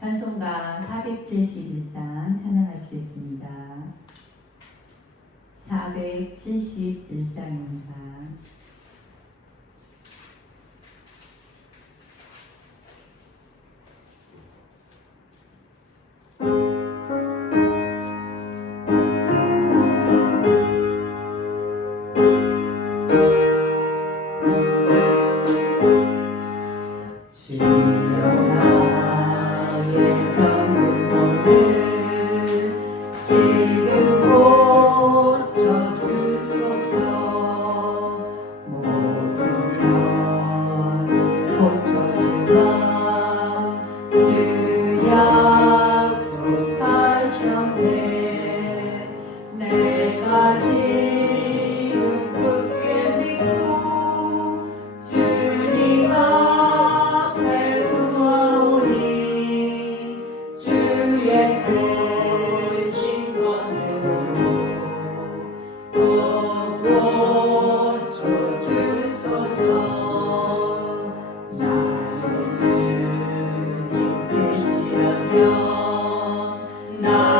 찬송가 471장 찬양하시겠습니다. 471장입니다. No.